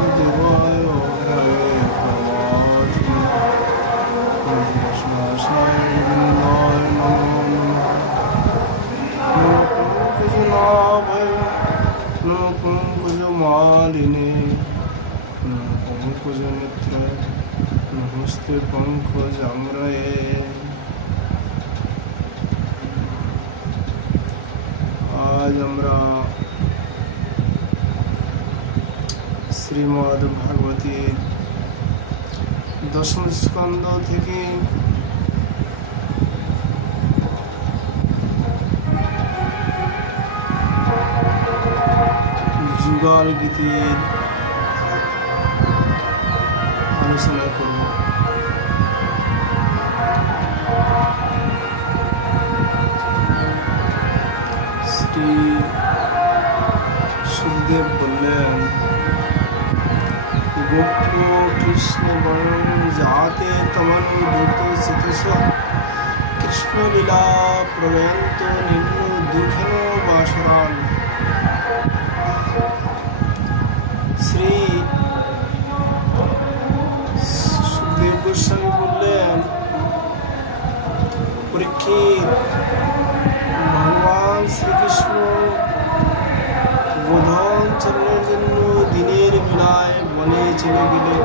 বাসুদেবায় হরে প্রভাতি কৃষ্ণাশায় গোবিন্দায় নমো নমঃ পঙ্কজনাভায় নমঃ পঙ্কজমালিনে নমঃ পঙ্কজনেত্রায় নমস্তে পঙ্কজাম্রয়ে। আজ আমরা শ্রীমদ্ ভাগবতের দশম স্কন্ধ থেকে যুগল গীতের আলোচনা করব। শ্রী সুখদেব বললেন, গোপ কৃষ্ণ বরং যাতে তমনুদূত চিতস কৃষ্ণ লীলা প্রবয়ন্ত নিম্ন দুঃখেন বাসরান। শ্রী সুখদেব গোস্বামী বললেন, পরীক্ষিত, ভগবান শ্রীকৃষ্ণ বোধন চরণের জন্য দিনের বেলায় বনে চলে গেলে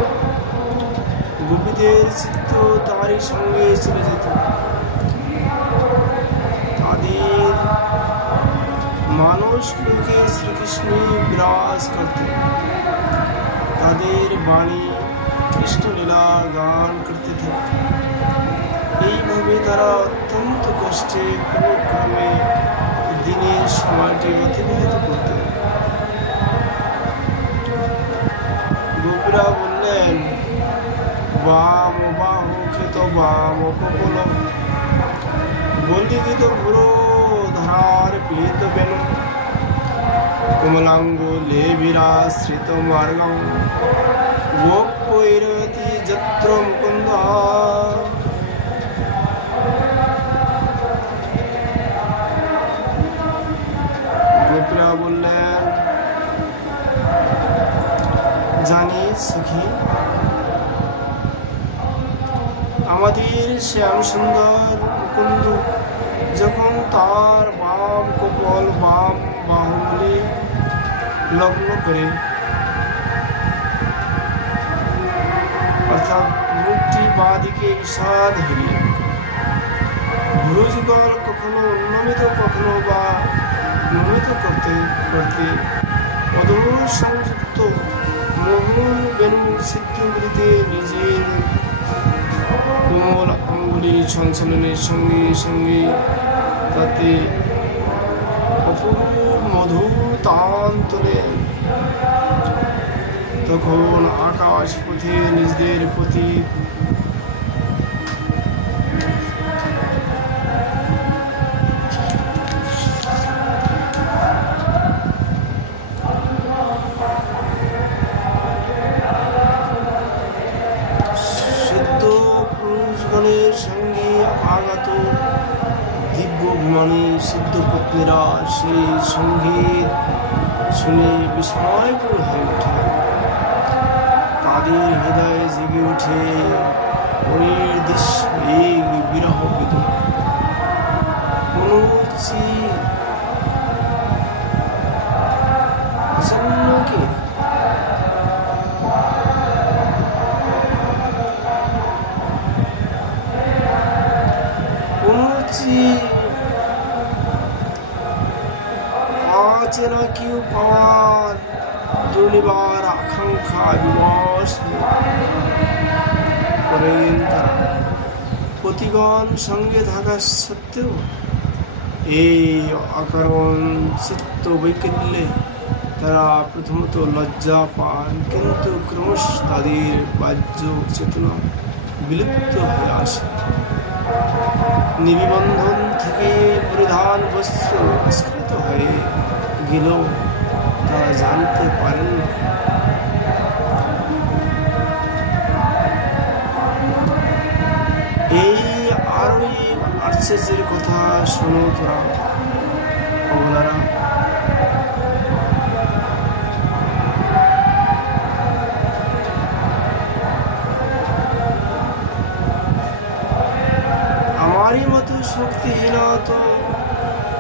গোপীদের চিত্ত তারই সঙ্গে চলে যেত। তাদের মানস লোকে শ্রীকৃষ্ণ বিরাজ করতেন। তাদের বাণী কৃষ্ণলীলা গান করতে থাকত। এইভাবে তারা অত্যন্ত কষ্টে ক্রমে দিনের সময়টি অতিবাহিত করতেন। গোপীরা বললেন, বাম বাহু কৃত বাম কপল বন্দিত ভুরো ধার পীড়িত বেন কমলাঙ্গ লেভিরাশ্রিত মার্গম গোপৈরতি যত্র মুকুন্দ। গোপীরা বললেন, জানি সখী, আমাদের শ্যাম সুন্দর মুকুন্দ যখন তার বাম কপল বাম বাহুবলে লগ্ন করে, অর্থাৎ মুখটি বাঁ দিকে ঈষৎ হেলিয়ে, ভ্রুযুগল কখনো উন্নমিত কখনো বা নমিত করতে করতে অদূর সংযুক্ত মোহন বেণুর সিদ্ধগুলিতে নিজের কোমল আঙ্গুলি সঞ্চালনের সঙ্গে সঙ্গে তাতে অপূর্ব মধুর তান তোলেন। তখন আকাশ পথে নিজেদের প্রতি সঙ্গে আগত দিব্য অভিমানী সিদ্ধ পত্নীরা সেই সঙ্গীত শুনে বিস্ময়কর হয়ে ওঠে। তাদের হৃদয়ে জেগে ওঠে অনির্দিষ্ট এক বিরহ বেদনা। আসন্নকে অচেনা কেউ পাওয়ার দুর্নিবার আকাঙ্ক্ষা বিবশ করেন তারা। পতিগণ সঙ্গে থাকা সত্ত্বেও এই অকারণ চিত্ত বৈকল্যে তারা প্রথমত লজ্জা পান, কিন্তু ক্রমশ তাদের বাহ্য চেতনা বিলুপ্ত হয়ে আসে। নিবন্ধন থেকে পরিধান বস্ত্র আস্কৃত হয়ে গেলেও তারা জানতে পারেন না। এই আরো আশ্চর্যের কথা শোনো তোরা অবলারা।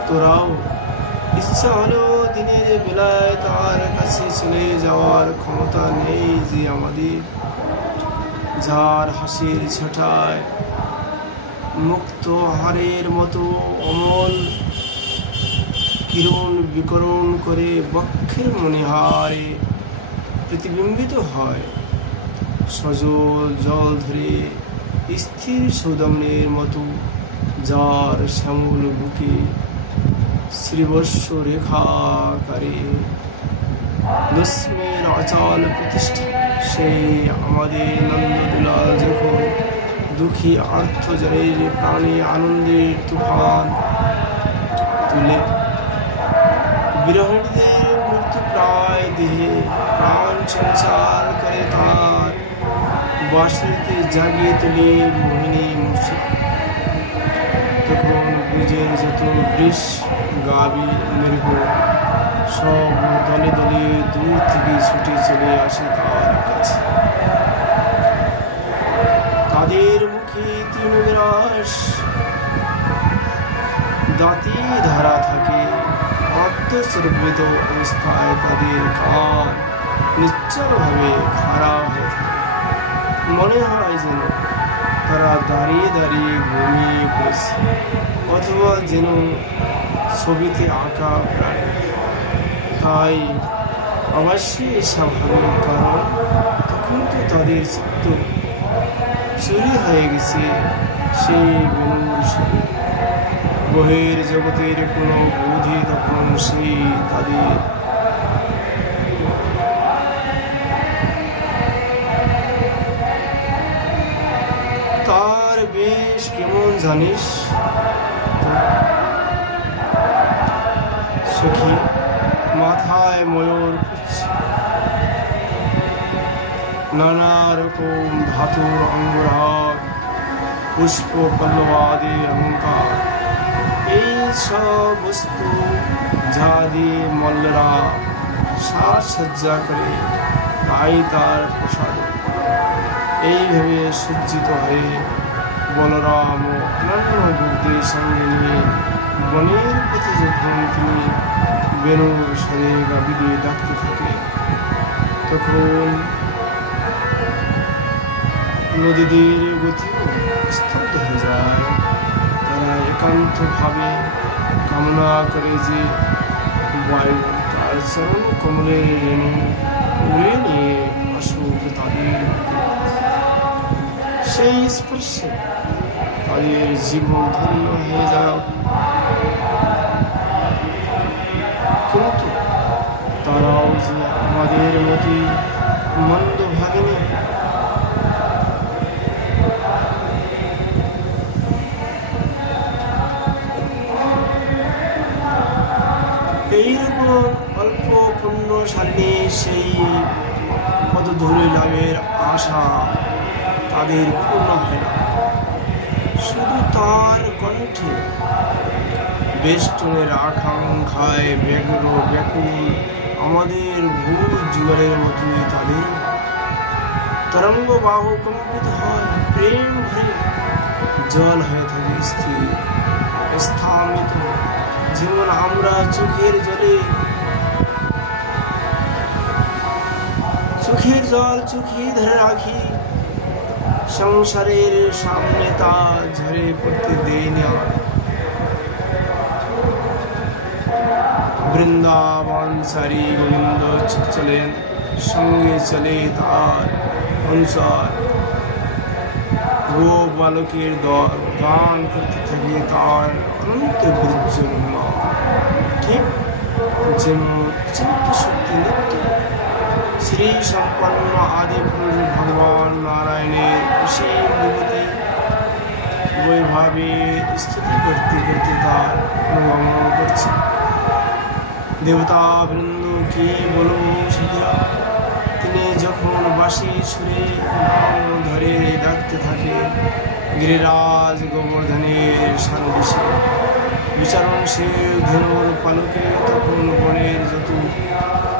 তোরাও ইচ্ছা হলেও দিনের বেলায় তার কাছে চলে যাওয়ার ক্ষমতা নেই যে আমাদের, যার হাসির ছটায় মুক্ত হারের মতো অমল কিরণ বিকরণ করে বক্ষের মণিহারে প্রতিবিম্বিত হয়। সজল জল ধরে স্থির সৌদামনের মতো যার শ্যামল বুকে শ্রীবর্ষ রেখাকারে লক্ষ্মীর অচল প্রতিষ্ঠা, সেই আমাদের নন্দদুলাল যখন দুঃখী আর্তজনের প্রাণে আনন্দের তুফান তুলে, বিরহীদের মৃত্যু প্রায় দেহে প্রাণ সঞ্চার করে, তার বাঁশিতে জাগিয়ে তুলে মোহিনী মূর্ছা। তখন ব্রিজের যত বৃষ গাবি মৃগ সব দলে দলে দূর থেকে ছুটে চলে আসে তার কাছে। তাদের মুখে তৃণগ্রাস দাঁতি ধারা থাকে, আত্মসর্বিত অবস্থায় তাদের কান নিশ্চলভাবে খাড়া হয়ে থাকে। মনে হয় যেন তারা দাঁড়িয়ে দাঁড়িয়ে ঘুমিয়ে পড়েছে, অথবা যেন ছবিতে আঁকা প্রায়। তাই অবশ্যই স্বাভাবিক, কারণ তখন তো তাদের চিত্ত চুরি হয়ে গেছে সেই বেনুর সাথে। বহির জগতের কোনো বোধই তখন সেই তাদের তার বেশ কেমন জানিস সখী, মাথায় ময়ূর নানা রকম ধাতুর অঙ্গরাগ, পুষ্প পল্লবাদি অলঙ্কার, এই সব বস্তু যা দিয়ে মল্লরা সাজসজ্জা করে, তাই তার প্রসাদ। এইভাবে সজ্জিত হয়ে বলরাম ও অন্যান্য গুরুদের সঙ্গে নিয়ে বনের পথে যখন তিনি বেনুর স্বরে গাবিকে ডাকতে থাকে, তখন নদীদের গতিও স্তব্ধ হয়ে যায়। তারা একান্তভাবে কামনা করে যে বায়ু তার চরণ কমলে রেণু উড়ে নিয়ে আসুক তাদের, সেই স্পর্শে তাদের জীবন ধন্য হয়ে যাক। কিন্তু তারাও যে আমাদের মতোই মন্দ ভাগেনি। এইরকম অল্প পুণ্যশালিনী সেই পদধূলি লাভের আশা তাদের পূর্ণ হয় না। শুধু তার কণ্ঠে বেষ্টনের আকাঙ্ক্ষায় ব্যগ্র ব্যাকুল আমাদের ভূ যুগলের মতোই তাদের তরঙ্গ বাহু কম্পিত হয়, প্রেম হয়ে জল হয়ে থাকে স্থির স্থামিত। যেমন আমরা চোখের জল চোখে ধরে রাখি, সংসারের সামনে তা ঝরে পড়তে দেয় না। বৃন্দাবন সারি গোবিন্দ চলেন, সঙ্গে চলে তার অনুসার। গো বালকের দল গান করতে থাকে তার অনন্ত বীর্য মহিমা। ঠিক যেমন চিত্ত শক্তি নিত্য শ্রী সম্পন্ন আদি পুরুষ ভগবান নারায়ণের অসীম বিভূতি বৈভাবে স্তুতি করতে করতে তার অনুগমন করছে। দেবতা বৃন্দ কে বলবো শিখিরা, তিনি যখন বাঁশি সুরে নাম ধরে ডাকতে থাকে গিরিরাজ গোবর্ধনের সানদেশে বিচারণশীল ধনুর পালকে, তখন বনের যত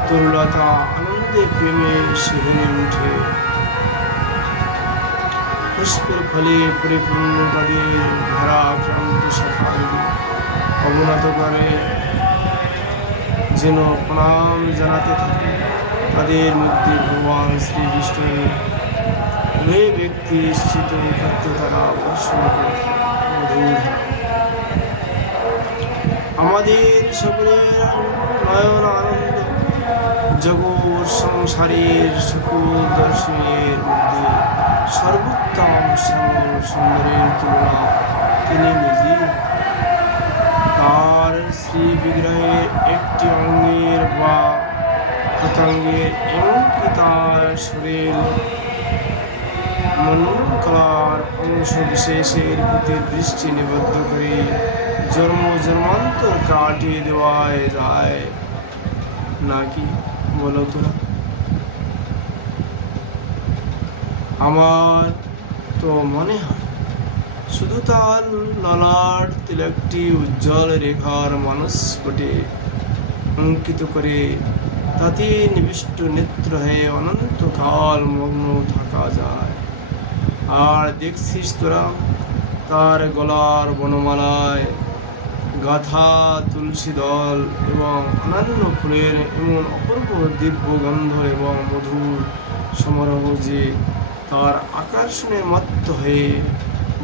তরুলতা আনন্দে প্রেমে শিহরে উঠে। পুষ্পের ফলে পরিপূর্ণ তাদের ভরা ক্রান্ত শাখাগুলি অবনত করে যেন প্রণাম জানাতে থাকে, তাদের মধ্যে ভগবান শ্রীকৃষ্ণের যে ব্যক্তি স্থিত খাদ্য তারা বর্ষণ করে মধুর। আমাদের সকলের নয়ন আনন্দ জগৎ সংসারের সকল দর্শনের মধ্যে সর্বোত্তম শ্যামল সুন্দরের তুলনা তিনি নিজে। তার শ্রী বিগ্রহের একটি অঙ্গের বা পতঙ্গের এমনকি তার শরীর মণ্ডলকলার অংশ বিশেষের প্রতি দৃষ্টি নিবদ্ধ করে জন্ম জন্মান্তর কাটিয়ে দেওয়া যায় নাকি বলো তোরা? আমার তো মনে হয় শুধু তার ললাট তিলকটি উজ্জ্বল রেখার মানসপটে অঙ্কিত করে তাতে নিবিষ্ট নেত্র হয়ে অনন্তকাল মগ্ন থাকা যায়। আর দেখছিস তোরা তার গলার বনমালায় গাথা তুলসী দল এবং অন্যান্য ফুলের এমন অপূর্ব দিব্য গন্ধ এবং মধুর সমারোহ যে তার আকর্ষণে মত্ত হয়ে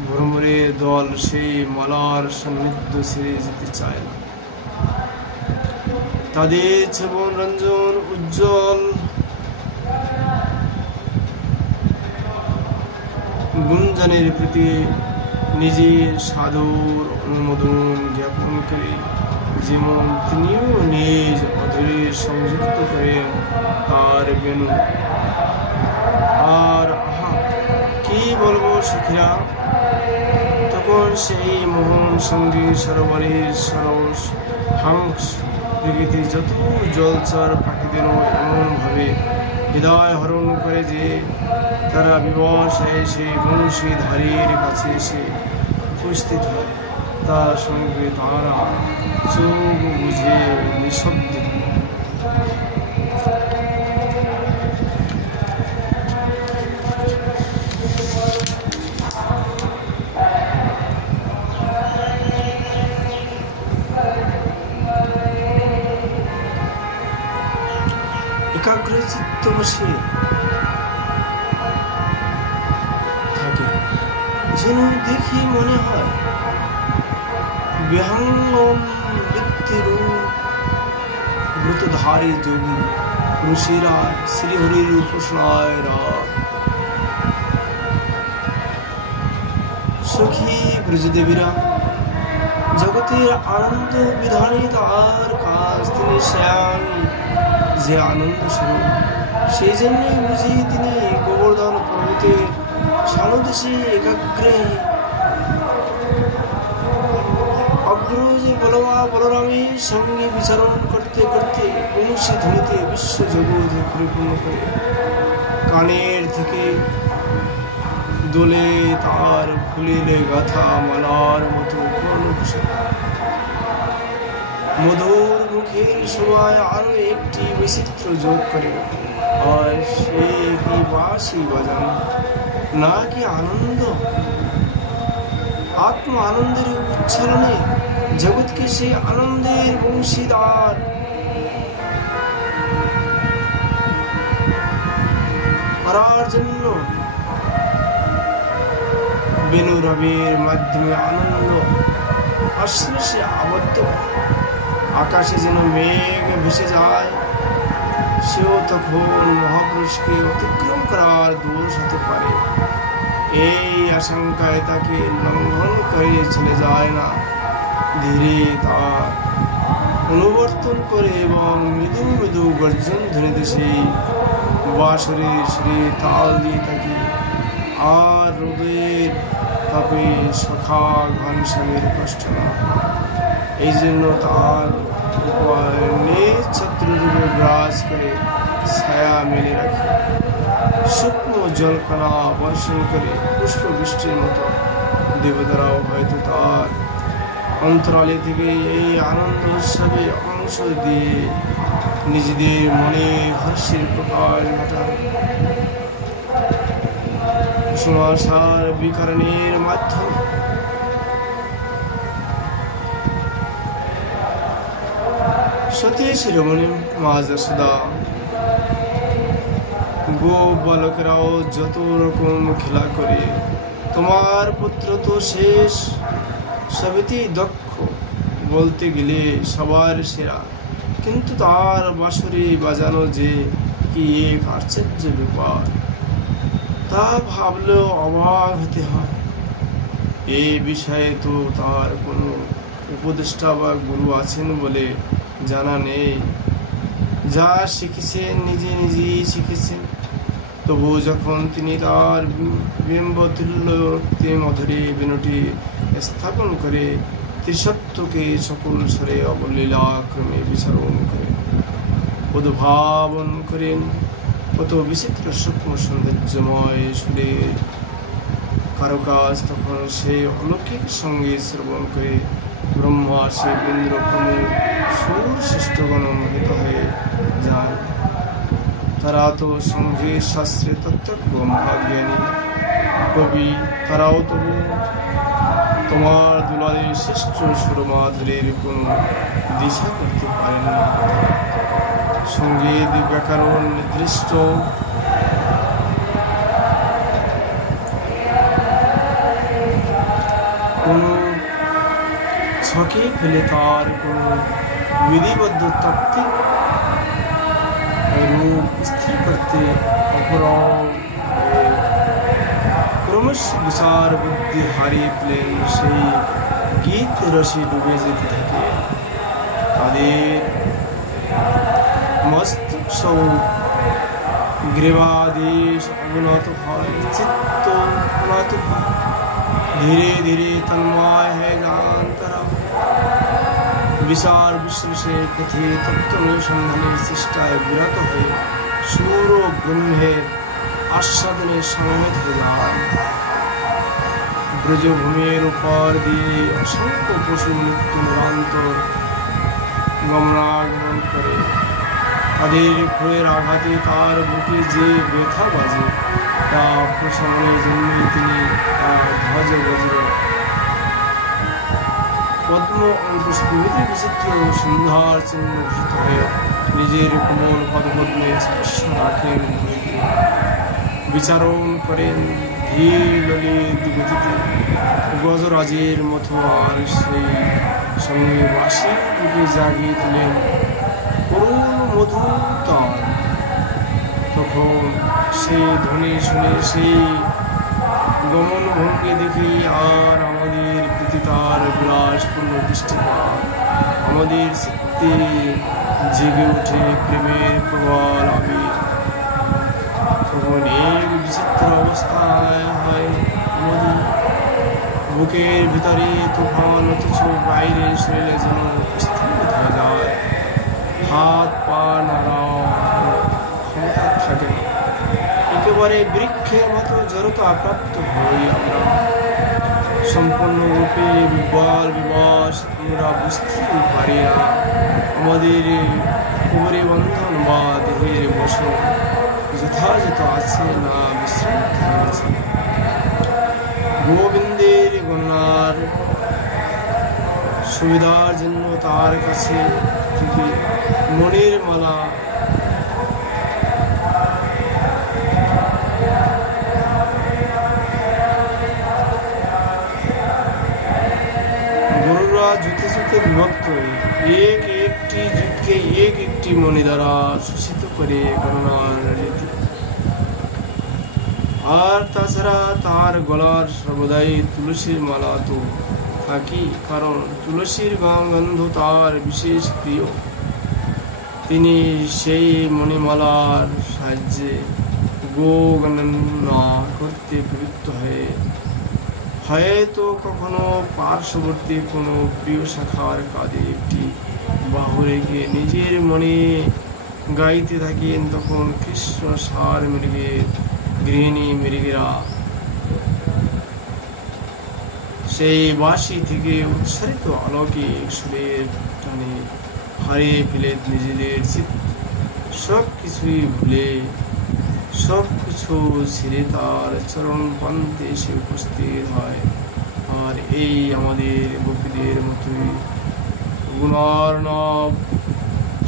ভ্রমরের দল সেই মালার সান্নিধ্য ছেড়ে যেতে চায় না। তাদের জীবন রঞ্জন উজ্জ্বল গুঞ্জনের প্রতি নিজের সাদর অনুমোদন জ্ঞাপন করে যেমন তিনিও নিজ অধরে সংযুক্ত করেন তার বেনু। আর আহা কি বলবো সখীরা, তখন সেই মোহন সঙ্গী সরোবরের সরস হাংস প্রকৃতি যত জলচর পাখিদেরও এমনভাবে হৃদয় হরণ করে যে তারা বিবশ হয়ে সেই বংশীধারীর কাছে এসে উপস্থিত হয়। তার সঙ্গে তারা চোখ বুঝে নিঃশব্দে একাগ্রচিত্ত বসে থাকে, যেন দেখি মনে হয় বিহঙ্গম বৃত্তিরূপ ব্রতধারী যোগী ঋষিরা শ্রীহরির উপাসনায় রাত। সখী ব্রজদেবীরা জগতের আনন্দ বিধানে তার কাজ তিনি শ্যাম যে আনন্দ স্বরূপ, সেই জন্যই বুঝি তিনি গোবর্ধন পর্বতের সানদেশে একাগ্রে অগ্রজ বলরামের সঙ্গে বিচরণ করতে করতে বংশী ধ্বনিতে বিশ্ব জগৎ পরিপূর্ণ করে কানের থেকে দোলে তার ফুলিলে গাথা মালার মতো মধুর মুখের সময় আরো একটি বিচিত্র যোগ করে। আর সে কি বাঁশি বাজান নাকি আনন্দ, আত্ম আনন্দের উচ্চারণে জগৎকে সেই আনন্দের বংশীদার করার জন্য বেনু রবির মাধ্যমে আনন্দ আশ্লেষে আবদ্ধ। আকাশে যেন মেঘ ভেসে যায়, সেও তখন মহাপুরুষকে অতিক্রম করার দোষ হতে পারে এই আশঙ্কায় তাকে লঙ্ঘন করে চলে যায় না। ধীরে তার অনুবর্তন করে এবং মৃদু মৃদু গর্জন ধ্বনিতে সেই বাঁশরের সুরে তাল দিয়ে থাকে। আর রোদের তাপে সখা ঘনশ্যামের কষ্ট না, এই জন্য তার ছত্ররূপে বিরাজ করে ছায়া মেলে রাখে। শুকনো জলকণা বর্ষণ করে পুষ্প বৃষ্টির মতো দেবতারাও হয়তো তার অন্তরালে থেকে এই আনন্দ উৎসবে অংশ দিয়ে নিজেদের মনে হর্ষের প্রকাশ ঘটান। কুসুমাশার বিকারণের মাধ্যমে সতী শিরোমণি মা যশোদা গো বালকেরাও যত রকম খেলা করে, তোমার পুত্র তো শেষ, সবেতেই দক্ষ, বলতে গেলে সবার সেরা, কিন্তু তার বাঁশরি বাজানো যে কি এক আশ্চর্য ব্যাপার, তা ভাবলেও অবাক হতে হয়। এ বিষয়ে তো তার কোনো উপদেষ্টা বা গুরু আছেন বলে জানা নেই। যা শিখেছেন নিজে নিজেই শিখেছেন। তবু যখন তিনি তার বিম্বতুল্য রক্তে মধুরে বেনুটি স্থাপন করে ত্রিসত্যকে সকল স্বরে অবলীলাক্রমে বিচারণ করেন, উদ্ভাবন করেন, কত বিচিত্র সূক্ষ্ম সৌন্দর্যময় সুরের কারুকাজ, তখন সেই অলৌকিক সঙ্গীত শ্রবণ করে ব্রহ্মা শিবেন্দ্র প্রমুখ সুর শ্রেষ্ঠগণ মোহিত হয়ে যান। তারা তো সঙ্গীত শাস্ত্রে তত্ত্বজ্ঞ মহাজ্ঞানী কবি, তারাও তবু তোমার দুলারের শ্রেষ্ঠ সুরমাধুরীর কোনো দিশা করতে পারেন না। সঙ্গীত ব্যাকরণ নির্দিষ্ট কোনো ছকে ফেলে তার কোনো বিধিবদ্ধ তাত্ত্বিক রূপ স্থির করতে অপরাম ক্রমশ বিচার বুদ্ধি হারিয়ে ফেলেন, সেই গীত রসে ডুবে যেতে থাকে। তাদের মস্তক সব গ্রীবাদেশ অবনত হয়, চিত্ত অবনত হয়, ধীরে ধীরে তন্ময় হয়ে যান তারা। বিচার বিশ্লেষণের পথে তত্ত্ব অনুসন্ধানের চেষ্টায় বিরত হয়ে সুর ও ব্রহ্মের আস্বাদনের সমবেত হয়ে যান। ব্রজভূমির উপর দিয়ে অসংখ্য পশু নিত্য নিরন্তর গমনাগমন করে, তাদের ক্ষয়ের আঘাতে তার বুকে যে ব্যথা বাজে তা প্রশমনের জন্য তিনি তার ধ্বজ বজ্র পদ্ম অঙ্কুশ প্রভৃতি বিচিত্র সন্ধ্যার চিহ্ন ভূষিত হয়ে নিজের কোমল পদপদ্মে স্পর্শ রাখেন, বিচারণ করেন ধীর ললিত গতিতে গজরাজের মতো। আর সেই সঙ্গে বাঁশি বুকে জাগিয়ে তোলেন করুণ মধুর তাল। তখন সেই ধ্বনি শুনে, সেই গমন ভঙ্গি দেখি আর আমাদের প্রতি তার বিলাসপূর্ণ দৃষ্টিপাত, আমাদের চিত্তে জেগে ওঠে প্রেমের প্রবল আবির। তখন এক বিচিত্র অবস্থায় হয় আমাদের বুকের ভিতরে তুফান, অথচ বাইরে শরীরে যেন স্থির হয়ে যায়, হাত পা নাড়াও ক্ষমতা থাকে না, একেবারে বৃক্ষের মতো জড়তা প্রাপ্ত হই আমরা। সম্পূর্ণরূপে বিবল বিবশ আমরা বুঝতে পারি না আমাদের কোমরে বন্ধন বা দেহের বসন যথাযথ আছে না বিশ্রান্ত আছে। গোবিন্দের গণনার সুবিধার জন্য তার কাছে থেকে মনের মালা গরুরা জুতে জুতে বিভক্ত হয়ে এক একটি জুটকে এক একটি মণি দ্বারা শোষিত করে গণনার রীতি। আর তাছাড়া তার গলার সর্বদাই তুলসীর মালা তো থাকি, কারণ তুলসীর গন্ধ তার বিশেষ প্রিয়। তিনি সেই মণিমালার সাহায্যে গো গণনা করতে প্রবৃত্ত হয়ে হয়তো কখনো পার্শ্ববর্তী কোনো প্রিয় শাখার কাঁধে একটি বাহু রেখে নিজের মনে গাইতে থাকেন। তখন কৃষ্ণ সার মৃগের গৃহিণী মৃগেরা সেই বাঁশি থেকে উচ্চারিত অলৌকিক সুরের টানে হারিয়ে ফেলে নিজেদের চিত্ত, সব কিছুই ভুলে সব কিছু ছেড়ে তার চরণ প্রান্তে এসে উপস্থিত হয়। আর এই আমাদের বকুলের মতোই গুণার্ণব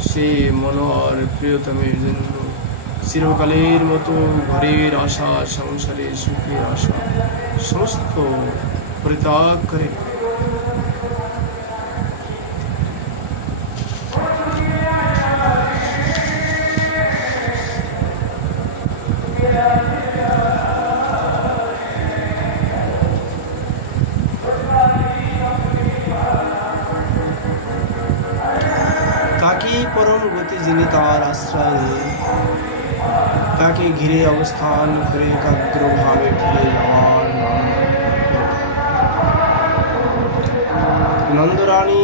সে মনোহর প্রিয়তমের জন্য চিরকালের মতো ঘরের আশা, সংসারের সুখের আশা সমস্ত পরিত্যাগ করে তাকে পরম গতি যিনি তার আশ্রয় নিয়ে তাকে ঘিরে অবস্থান করে একাগ্রভাবে ফিরে যাওয়ার নন্দরানী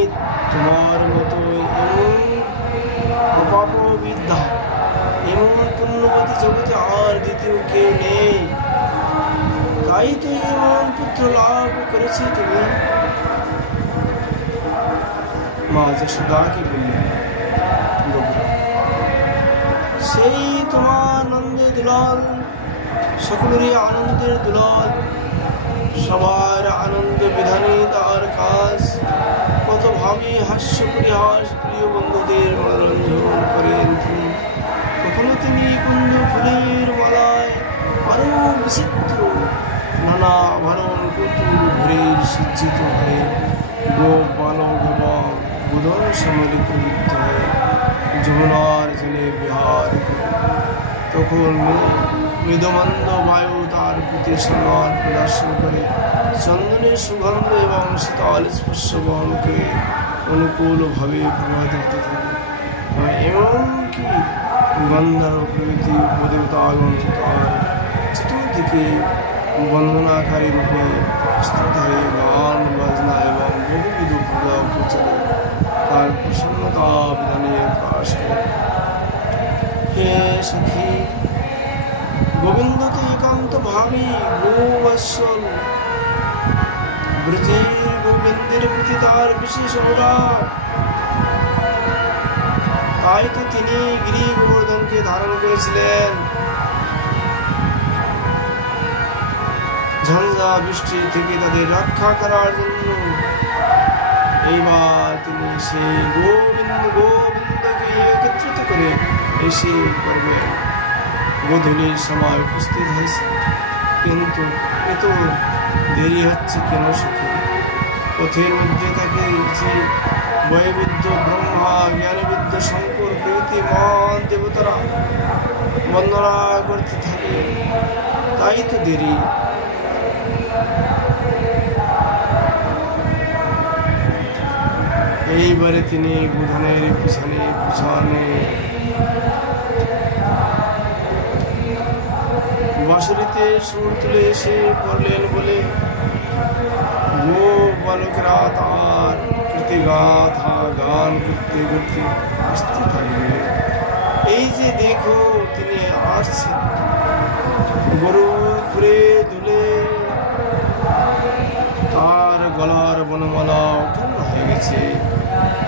তোমার মতো এমন অপাপবিদ্যা এমন পুণ্যবতী জগতে আর দ্বিতীয় কেউ নেই। তাই তো এমন পুত্র লাভ করেছি তুমি। মা যশোদাকে বললেন, সেই তোমার নন্দের দুলাল, সকলেরই আনন্দের দুলাল, সবার আনন্দ বিধানে তার কাজ। কত ভাবি হাস্য পরিহাস প্রিয় বন্ধুদের মনোরঞ্জন করেন তিনি। কখনো তিনি কুঞ্জ ফুলের মালায় আরো বিচিত্র নানা আভরণ কৌতুক ভরে সজ্জিত হয়ে গোপ বালক এবং বুধন সম্মিলিত হয়ে যমুনার জলে বিহার করে। তখন মৃদমন্দ বায়ু তার প্রতি সম্মান প্রদর্শন করে, চন্দনের সুগন্ধ এবং শীতল স্পর্শ বহন করে অনুকূলভাবে প্রবাহিত হতে থাকে। এমনকি গন্ধার প্রভৃতি উপদেবতাগণ তার চতুর্দিকে বন্দনাকারী রূপে স্থিত হয়ে গান বাজনা এবং বহুবিধ পূজা প্রচারে তার প্রসন্নতা বিধানে প্রকাশ করে। হে সখী, গোবিন্দকে একান্ত ভাবি গোবৎসল ব্রজের গোবিন্দের প্রতি তার বিশেষ অনুরাগ। তাই তো তিনি গিরি গোবর্ধনকে ধারণ করেছিলেন। ঝঞ্ঝা বৃষ্টি থেকে তাদের রক্ষা করার জন্য। এইবার তিনি সেই গোবিন্দকে একত্রিত করে এসে করবেন। গোধূলির সময় উপস্থিত হয়েছে, কিন্তু এত দেরি হচ্ছে কেন সখী? পথের মধ্যে তাকে যে বৈবিধ্য ব্রহ্মা, জ্ঞানবিদ্য শঙ্কর প্রভৃতি মহান দেবতারা বন্দনা করতে থাকে, তাই তো দেরি। এইবারে তিনি গোধনের পিছনে বাঁশুরিতে সুর তুলে এসে পড়লেন বলে গো বালকরা তার কীর্তিগাথা গান করতে করতে আসতে থাকবে। এই যে দেখো তিনি আসছেন, গরু ঘুরে দুলে তার গলার বনমালা অক্ষুণ্ণ হয়ে গেছে।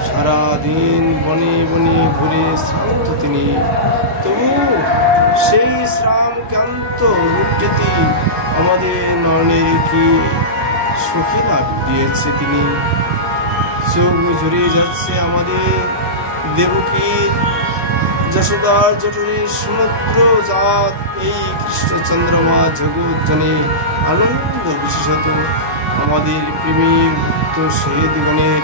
সারাদিন বনে বনে ঘুরে শ্রান্ত তিনি, তবু সেই শ্রাম ক্লান্ত রূপটি আমাদের নয়নের কি সুখী লাভ দিয়েছে তিনি। চোখ জড়িয়ে যাচ্ছে আমাদের দেবকীর যশোদার জঠরের সমুদ্র জাত এই কৃষ্ণচন্দ্রমা জগৎ জনে আনন্দ, বিশেষত আমাদের প্রেমের ভক্ত সেদিগণের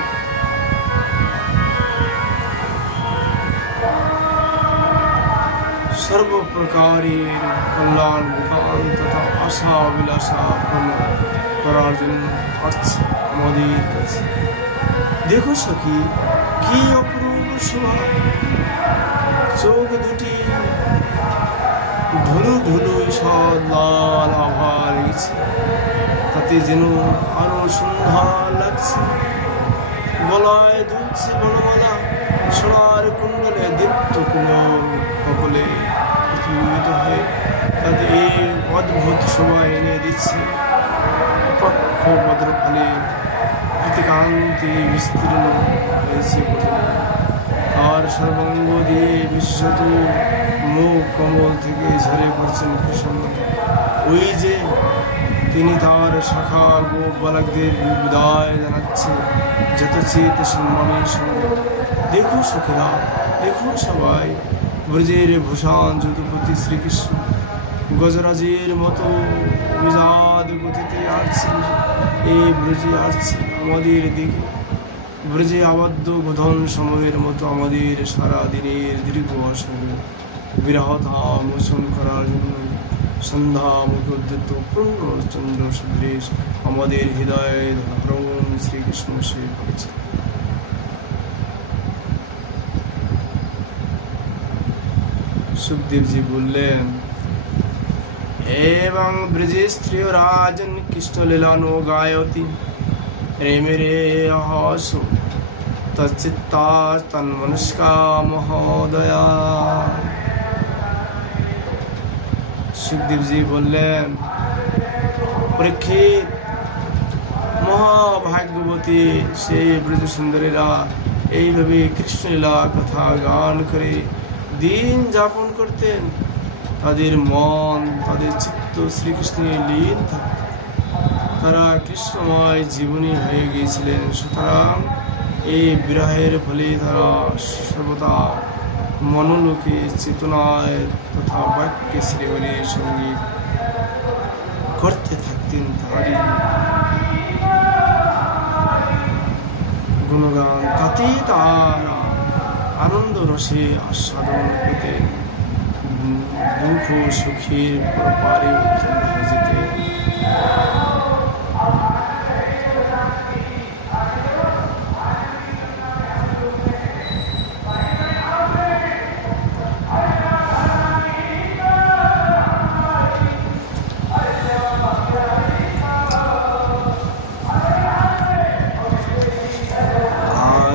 সর্বপ্রকারের কল্যাণ বিধান তথা আশা অভিলাষা পূর্ণ করার জন্য আসছে আমাদের কাছে। দেখো সখী, কি অপূর্ব শোভা! চোখ দুটি ধুলু ধুলু সব লাল আভা লেগেছে, তাতে যেন আরো সুন্দর লাগছে। গলায় দুলছে বনমালা, সোনার কুণ্ডলে দীপ্ত কোমল কপলে প্রতিবিম্বিত হয়ে তাদের এই অদ্ভুত শোভা এনে দিচ্ছে। পক্ষ ভদ্রফলে প্রতিকান্তি বিস্তীর্ণ হয়েছে আর সর্বাঙ্গ দিয়ে বিশেষত মুখ কমল থেকে ঝরে পড়ছেন প্রসন্নতা। ওই যে তিনি তার শাখা গোপ বালকদের বিদায় জানাচ্ছে যথোচিত সম্মানের সঙ্গে। দেখো সখেরা, দেখো সবাই, ব্রজের ভূষণ যদুপতি শ্রীকৃষ্ণ গজরাজের মতো অভিজাত গতিতে আসছেন, এই ব্রজে আসছেন আমাদের দিকে। ব্রজে আবদ্ধ গোধন সময়ের মতো আমাদের সারা দিনের দীর্ঘ আসনে বিরহতা মোচন করার জন্য সন্ধ্যা মুখোদ্যত পূর্ণচন্দ্র সদৃশ আমাদের হৃদয়ে ভগবান শ্রীকৃষ্ণ সে করেছে। सुखदेव जी बोलें, एवं ब्रजे स्त्रियो राजन कृष्ण लीला नो गायती रे मेरे आसो तच्चित्ता तन्मनस्का महोदया। सुखदेव जी बोलें, परीक्षित মহাভাগ্যবতী সেই ব্রজ সুন্দরীরা এইভাবে কৃষ্ণলীলা কথা গান করে দিন যাপন করতেন। তাদের মন, তাদের চিত্ত শ্রীকৃষ্ণে লীন থাকত। তারা কৃষ্ণময় জীবনী হয়ে গিয়েছিলেন। সুতরাং এই বিরহের ফলে তারা সর্বদা মনোলোকে চেতনায় তথা বাক্যে শ্রীহরির সঙ্গীত করতে থাকতেন। তাহারই গুণগান, তাতে তারা আনন্দ রসে আস্বাদন পেতেন। দুঃখ সুখের পারে উত্তীর্ণ হয়ে যেতেন।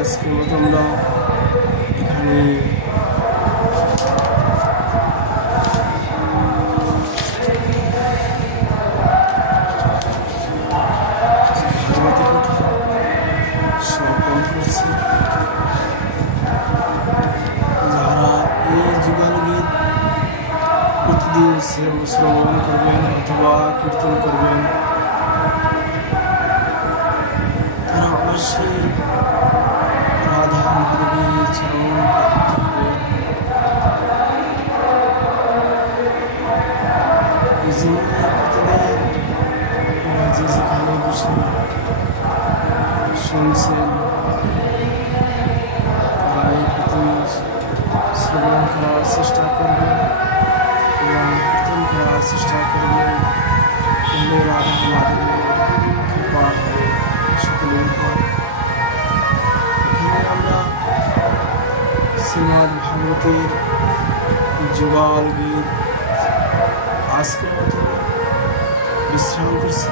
আজকের মতো আমরা এখানে শ্রবণ করবেন অথবা কীর্তন করবেন, তারা অবশ্যই রাধা মাধবীর চরণ প্রাপ্ত হবে। এই জন্য প্রতিদিন যে যেখানে বসে শুনছেন তারা এই প্রতি শ্রবণ করার চেষ্টা করবেন এবং কীর্তন করার চেষ্টা করবেন। রাধা মাধবীর কৃপা হবে সকলের উপর। এখানে আমরা শ্রীমদ্ ভাগবতের যুগল গীত আজকের মতো বিশ্রাম করছি।